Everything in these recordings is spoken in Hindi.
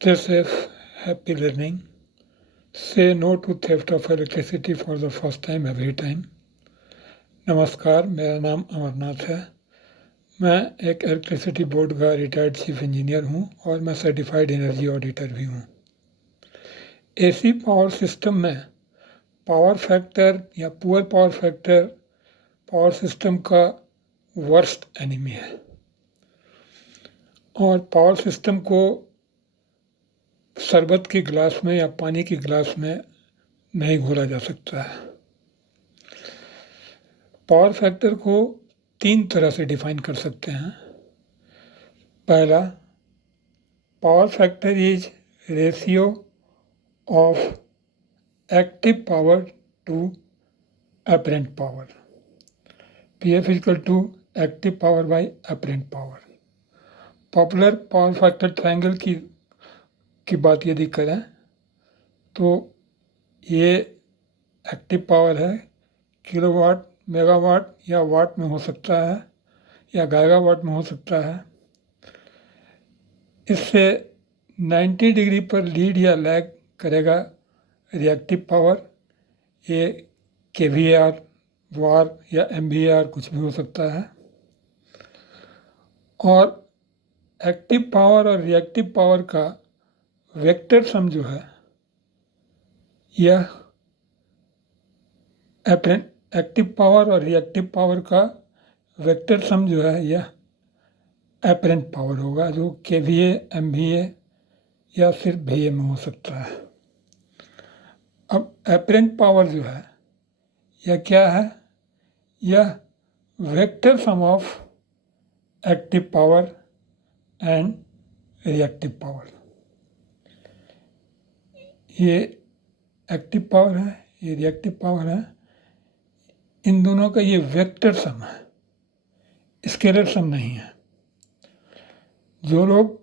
Stay safe, happy learning. Say no to theft of electricity for the first time every time. नमस्कार, मेरा नाम अमरनाथ है। मैं एक इलेक्ट्रिसिटी बोर्ड का रिटायर्ड चीफ इंजीनियर हूं और मैं सर्टिफाइड एनर्जी ऑडिटर भी हूं। एसी पावर सिस्टम में पावर फैक्टर या poor power factor power system का वर्स्ट एनिमी है और पावर सिस्टम को शरबत के गिलास में या पानी के गिलास में नहीं घोला जा सकता है। पावर फैक्टर को 3 तरह से डिफाइन कर सकते हैं। पहला, power factor is ratio of active power to apparent power. PF equal to active power by apparent power. Popular power factor triangle की बात यदि करें तो ये एक्टिव पावर है, किलोवाट, मेगावाट या वाट में हो सकता है या गीगावाट में हो सकता है। इससे 90 डिग्री पर लीड या लैग करेगा रिएक्टिव पावर। ये केवीआर, वार या एमवीआर कुछ भी हो सकता है। और एक्टिव पावर और रिएक्टिव पावर का वेक्टर सम जो है यह एक्टिव पावर और रिएक्टिव पावर का वेक्टर सम जो है यह अपरेंट पावर होगा, जो केवीए, एमवीए या सिर्फ वीए में हो सकता है। अब अपरेंट पावर जो है यह क्या है? यह vector sum of active power and reactive power. ये एक्टिव पावर है, ये रिएक्टिव पावर है। इन दोनों का ये वेक्टर सम है, स्केलर सम नहीं है। जो लोग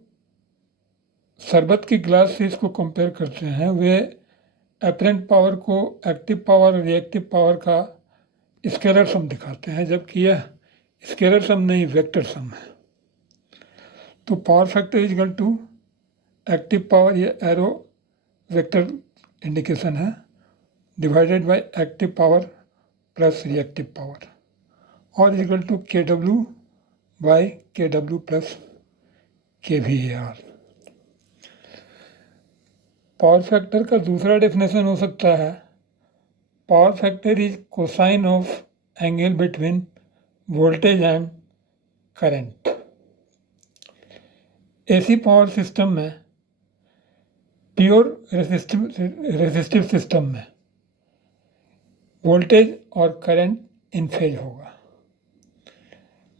शरबत की गिलास से इसको कंपेयर करते हैं वे अपरेंट पावर को एक्टिव पावर और रिएक्टिव पावर का स्केलर सम दिखाते हैं, जबकि यह स्केलर सम नहीं, वेक्टर सम है। तो power factor is equal to active power, ये एरो वेक्टर इंडिकेशन है, divided by active power plus reactive power, और is equal to KW by KW plus KVAR। Power factor का दूसरा डेफिनेशन हो सकता है, power factor is cosine of angle between voltage and current. AC power system में, प्योर रेसिस्टिव सिस्टम में वोल्टेज और करंट इन फेज होगा,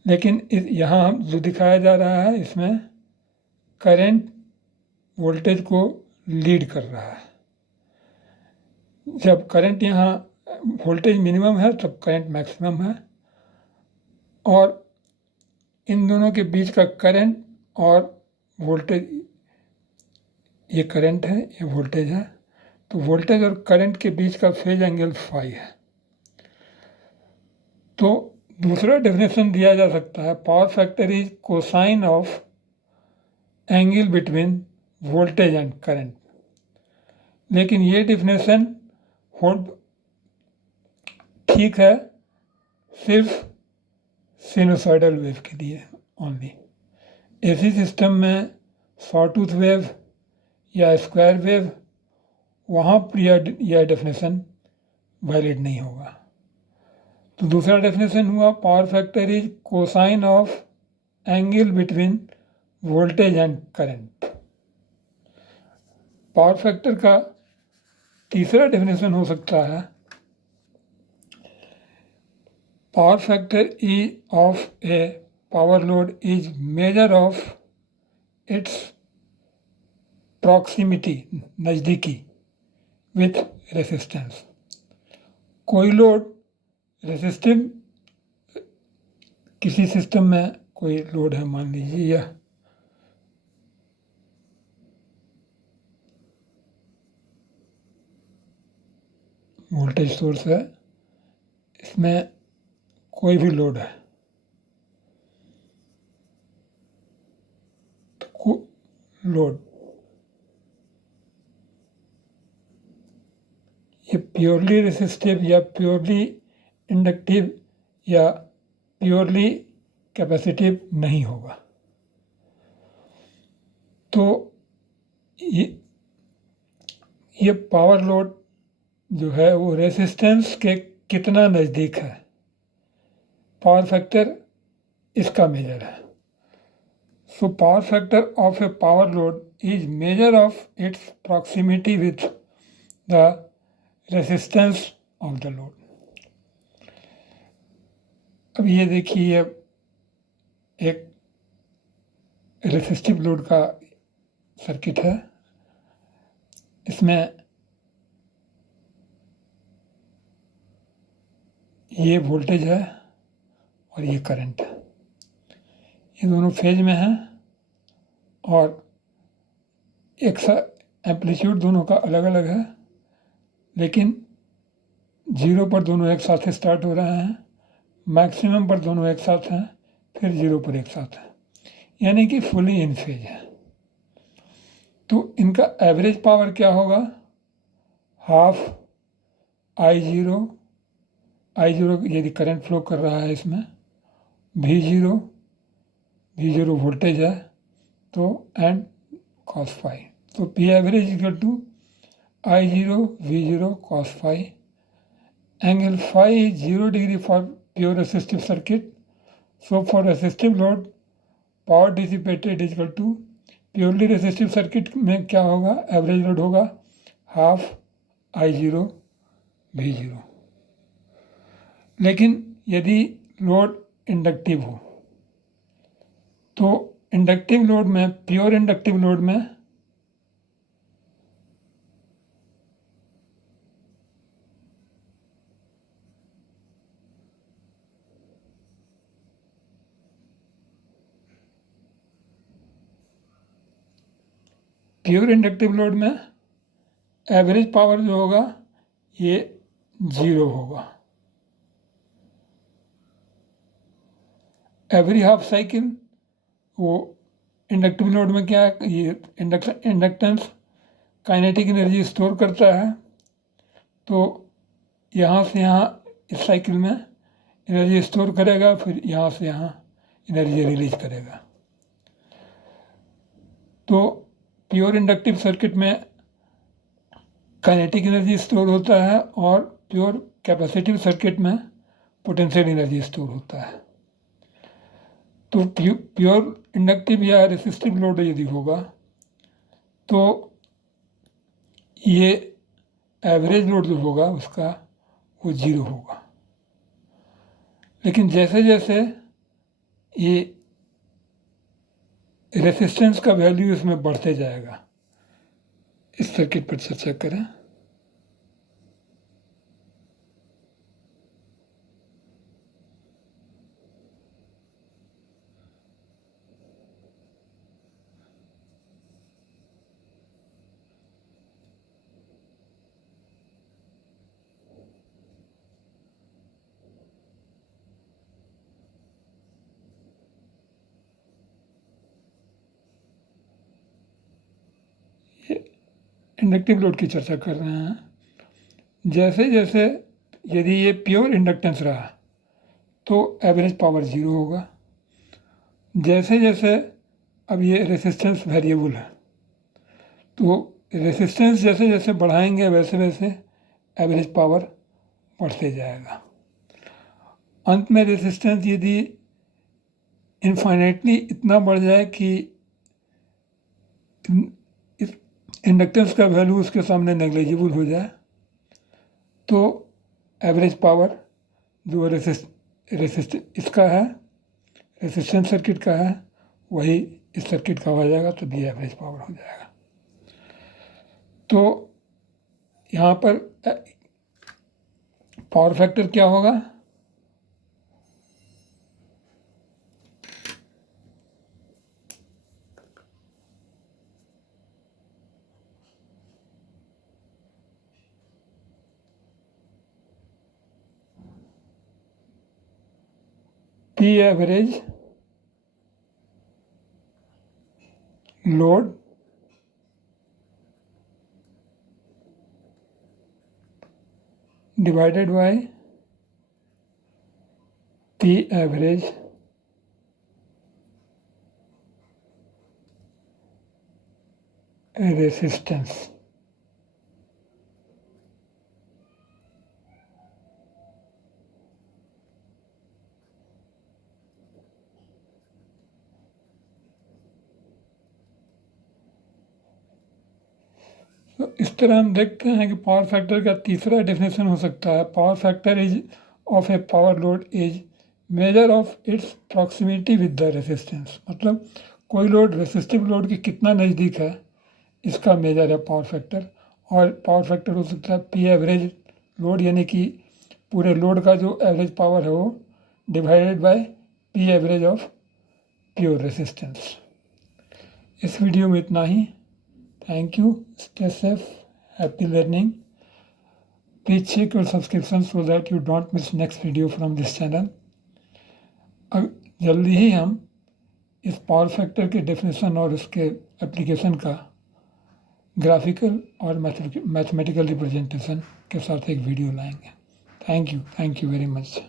लेकिन यहाँ जो दिखाया जा रहा है इसमें करंट वोल्टेज को लीड कर रहा है। जब करंट यहाँ वोल्टेज मिनिमम है तब करंट मैक्सिमम है, और इन दोनों के बीच का करंट और वोल्टेज, ये करंट है, ये वोल्टेज है, तो वोल्टेज और करंट के बीच का फेज एंगल फाई है। तो दूसरा डेफिनेशन दिया जा सकता है, power factor is cosine of angle between voltage and current. लेकिन ये डेफिनेशन ठीक है सिर्फ सिनुसॉइडल वेव के लिए ओनली। एसी सिस्टम में सॉटूथ वेव या स्क्वायर वेव, वहाँ पर यह डेफिनेशन वैलिड नहीं होगा। तो दूसरा डेफिनेशन हुआ, power factor is cosine of angle between voltage and current. Power factor का तीसरा डेफिनेशन हो सकता है, power factor E of A power load is measure of its proximity, नज़दीकी, विथ रेसिस्टेंस। कोई लोड रेसिस्टिव, किसी सिस्टम में कोई लोड है, मान लीजिए यह वोल्टेज सोर्स है, इसमें कोई भी लोड है, तो लोड प्योरली रेसिस्टिव या प्योरली इंडक्टिव या प्योरली कैपेसिटिव नहीं होगा। तो ये पावर लोड जो है वो रेसिस्टेंस के कितना नज़दीक है, पावर फैक्टर इसका मेजर है। So power factor of A power load is measure of its proximity with the resistance of the load. अब ये देखिए एक रेसिस्टिव लोड का सर्किट है, इसमें ये वोल्टेज है और ये करंट है, ये दोनों फेज में हैं और एक साथ एम्पलीट्यूड दोनों का अलग अलग है, लेकिन जीरो पर दोनों एक साथ स्टार्ट हो रहे हैं, मैक्सिमम पर दोनों एक साथ हैं, फिर जीरो पर एक साथ है, यानी कि फुली इन फेज है। तो इनका एवरेज पावर क्या होगा, हाफ I0 यदि करंट फ्लो कर रहा है इसमें, V0 वोल्टेज है, तो एंड cos phi, तो P average equal to I0 V0 cos phi। Angle phi is 0 degree for pure resistive circuit, so for resistive load power dissipated equal to purely resistive circuit में क्या होगा, एवरेज लोड होगा हाफ I0 V0। लेकिन यदि लोड इंडक्टिव हो तो इंडक्टिव लोड में, प्योर इंडक्टिव लोड में एवरेज पावर जो होगा ये 0 होगा। एवरी हाफ साइकिल वो इंडक्टिव लोड में क्या है, ये इंडक्टेंस काइनेटिक एनर्जी स्टोर करता है, तो यहाँ से यहाँ इस साइकिल में एनर्जी स्टोर करेगा, फिर यहाँ से यहाँ एनर्जी रिलीज करेगा। तो प्योर इंडक्टिव सर्किट में काइनेटिक एनर्जी स्टोर होता है और प्योर कैपेसिटिव सर्किट में पोटेंशियल एनर्जी स्टोर होता है। तो प्योर इंडक्टिव या रेसिस्टिव लोड यदि होगा तो ये एवरेज लोड जो होगा उसका वो 0 होगा। लेकिन जैसे जैसे ये रेसिस्टेंस का वैल्यू इसमें बढ़ते जाएगा, इस सर्किट पर चर्चा करें। इंडक्टिव लोड की चर्चा कर रहे हैं। जैसे जैसे यदि ये प्योर इंडक्टेंस रहा तो एवरेज पावर 0 होगा। जैसे जैसे अब ये रेसिस्टेंस वेरिएबल है, तो रेसिस्टेंस जैसे जैसे बढ़ाएंगे वैसे वैसे एवरेज पावर बढ़ते जाएगा। अंत में रेसिस्टेंस यदि इनफाइनाइटली इतना बढ़ जाए कि इंडक्टेंस का वैल्यू उसके सामने नेग्लिजिबल हो जाए, तो एवरेज पावर जो इसका है, रेसिस्टेंस सर्किट का है, वही इस सर्किट का हो जाएगा, तो भी एवरेज पावर हो जाएगा। तो यहाँ पर पावर फैक्टर क्या होगा, P average load divided by P average resistance. तो इस तरह हम देखते हैं कि पावर फैक्टर का तीसरा डेफिनेशन हो सकता है, power factor is of A power load is measure of its proximity with the resistance. मतलब कोई लोड रेसिस्टिव लोड के कितना नज़दीक है, इसका मेजर है पावर फैक्टर। और पावर फैक्टर हो सकता है पी एवरेज लोड, यानी कि पूरे लोड का जो एवरेज पावर है वो divided by P average of pure resistance. इस वीडियो में इतना ही। Thank you. Stay safe. Happy learning. Please check your subscription so that you don't miss next video from this channel. अब जल्दी ही हम इस पावर फैक्टर के डेफिनेशन और उसके एप्लीकेशन का ग्राफिकल और मैथमेटिकल रिप्रेजेंटेशन के साथ एक वीडियो लाएंगे। Thank you very much.